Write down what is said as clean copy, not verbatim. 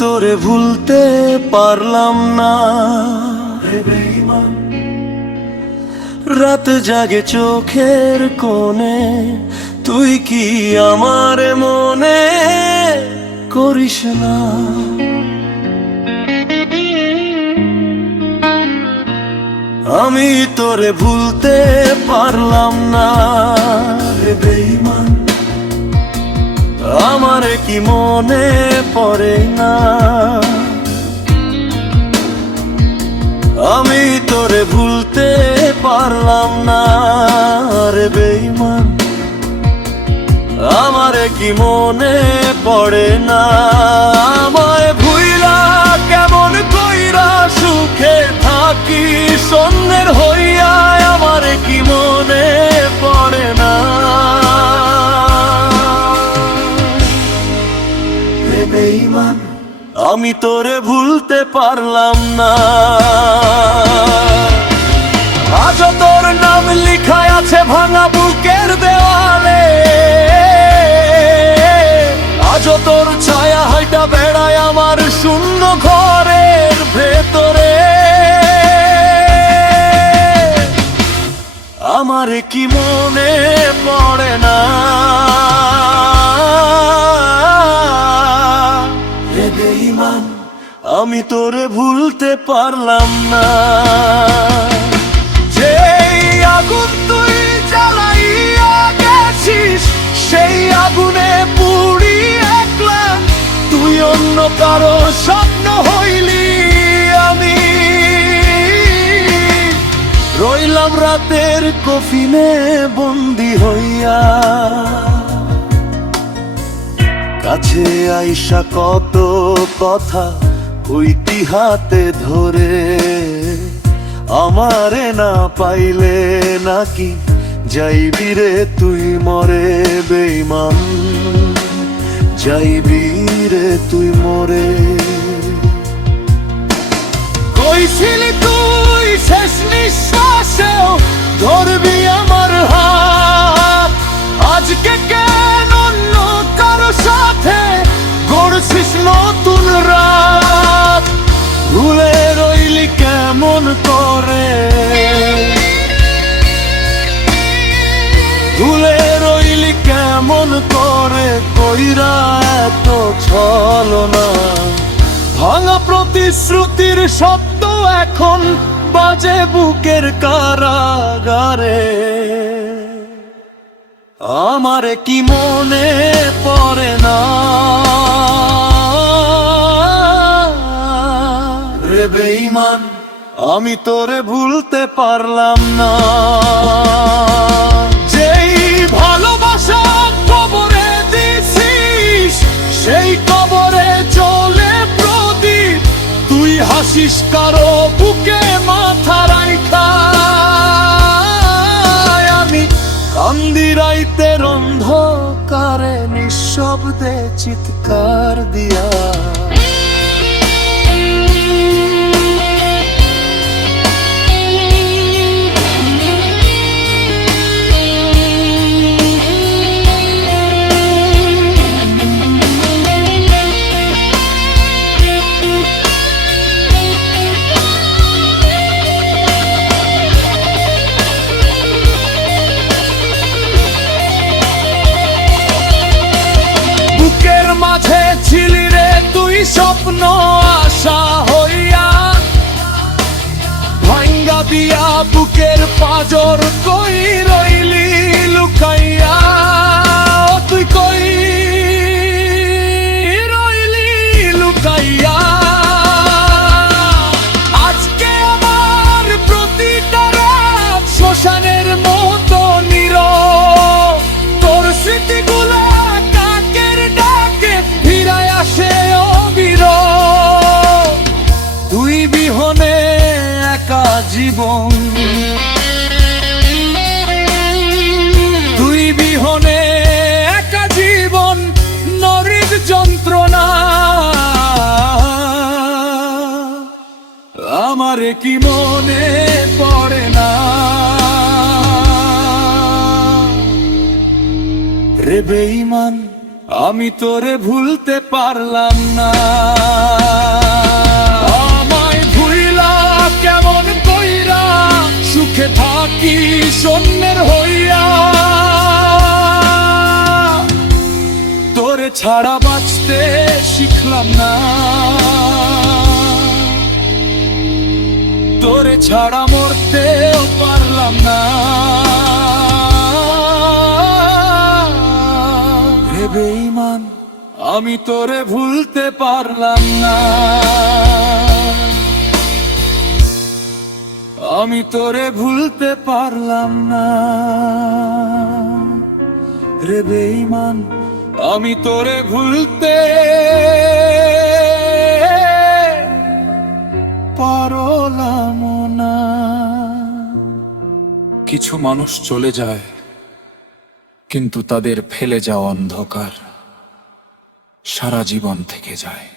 তোরে ভুলতে পারলাম না, রাত জাগে চোখের কোণে, তুই কি আমার মনে করিস না? আমি তোরে ভুলতে পারলাম না রে বেঈমান, আমার কি মনে পড়ে না? আমি তোরে ভুলতে পারলাম না রে বেঈমান, আমার কি মনে পড়ে না? আমায় ভুইলা কেমন কইরা সুখে থাকি সন্ধ্যের হইয়া, আমার কি মনে পড়ে না? রে বেঈমান, আমি তোরে ভুলতে পারলাম না। আজও তোর নাম লিখায় আছে ভাঙা বুকের দেওয়ালে, আজও তোর ছায়া হাইটা বেড়ায় আমার শূন্য ঘরের ভেতরে। আমার কি মনে পড়ে না? রে বেঈমান, আমি তোরে ভুলতে পারলাম না। যেই আগুন তুই জ্বালাইয়া গেছিস, সেই আগুনে পুড়ি একলা, তুই অন্য কারো স্বপ্ন হইলি, আমি রইলাম রাতের কফিনে বন্দি হইয়া। কাছে আইসা কত কথা কইতি হাতে ধরে, আমারে না পাইলে নাকি যাইবি রে তুই মরে বেঈমান, যাইবি রে তুই মরে। কইছিলি তুই শেষ নিঃশ্বাসেও ধরবি আমার হাত, আজকে কেন অন্য কারো সাথে গড়ছিস নতুন রাত? ভুলে রইলি কেমন করে, ভুলে রইলি কেমন করে, কইরা এত ছলনা? ভাঙা প্রতিশ্রুতির শব্দ এখন বাজে বুকের কারাগারে। আমার কি মনে পড়ে না? রে বেঈমান, আমি তোরে ভুলতে পারলাম না। যেই ভালোবাসা কবরে দিছিস, সেই কবরে জ্বলে প্রদীপ, তুই হাসিস কারো বুকে মাথা রাইখা, আমি কান্দি রাইতের অন্ধকারে নিঃশব্দে চিৎকার দিয়া। বুকের মাঝে ছিলি রে তুই স্বপ্ন আশা হইয়া, ভাঙ্গা দিয়া বুকের পাজর কই রইলি লুকাইয়া। তুই কই রইলি লুকাইয়া? আজকে আমার প্রতিটা রাত শ্মশানের মতো নীরব, তোর স্মৃতিগুলা তুই বিহনে একা জীবন, তুই বিহনে একা জীবন নরক যন্ত্রণা। আমার কি মনে পড়ে না? রে বেঈমান, আমি তোরে ভুলতে পারলাম না। আমায় ভুইলা কেমন কইরা সুখে থাকি শূন্যের হইয়া, তোরে ছাড়া বাঁচতে শিখলাম না, তোরে ছাড়া মরতেও পারলাম না। রে বেঈমান, আমি তোরে ভুলতে পারলাম না, আমি তোরে ভুলতে পারলাম না। রে বেঈমান, আমি তোরে ভুলতে পারলাম না। কিছু মানুষ চলে যায়, কিন্তু তাদের ফেলে যাওয়া অন্ধকার সারা জীবন থেকে যায়।